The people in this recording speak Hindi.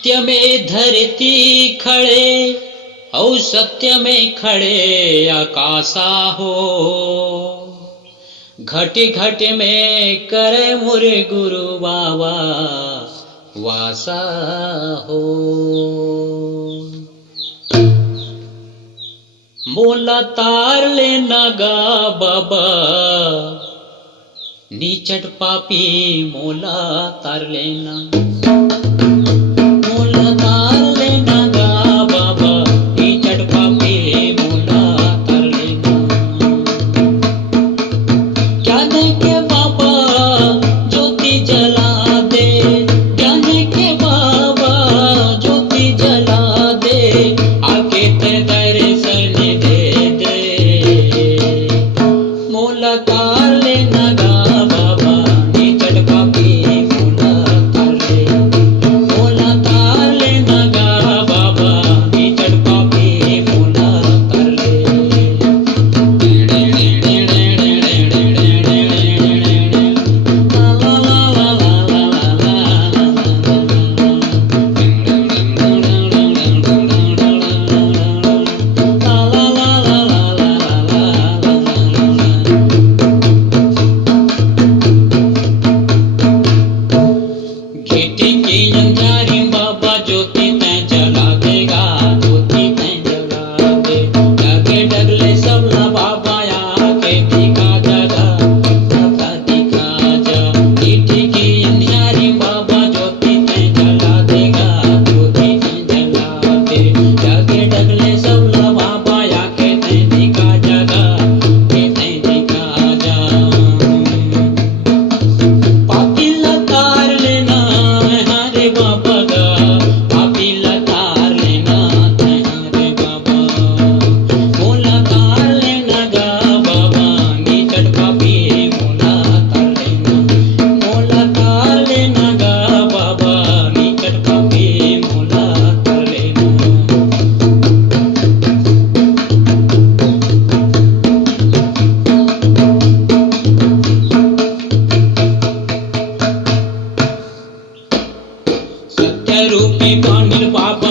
सत्य में धरती खड़े, औ सत्य में खड़े आकाशा हो। घट घट में करे मुरे गुरु बाबा वासा हो। मोला तार ले नागा बाबा, नीचट पापी मोला तार लेना। मोला तार लेना गा बाबा, नीचट पापी मोला तार लेना। ज्ञान के बाबा ज्योति जला दे, ज्ञान के बाबा ज्योति जला दे, आके ते दर्शन दे दे। मोला तार लेना गा बाबा, नीचट पापी मोला तार ले। मोला तार लेना गा बाबा, नीचट पापी मोला तार ले। घेटी की अंधारी बाबा ज्योति तैं जला देगा, ज्योति तैं जला दे। डगे डगले सबला बाबा आके दिखा जगा, दिखा जा। घेटी की अंधारी बाबा ज्योति तैं जला देगा, ज्योति तैं जला दे। डगे डगले सबला बाबा आके तैं दिखा जगा, तैं दिखा जा। पापी लतार लेना हरे बाबा गा, पापी लतार लेना हरे बाबा। मोला तार लेना गा बाबा, नीचट पापी मोला तार लेना। मोला तार लेना गा बाबा, नीचट पापी मोला तार लेना। सत्य रूपी बानिल बाबा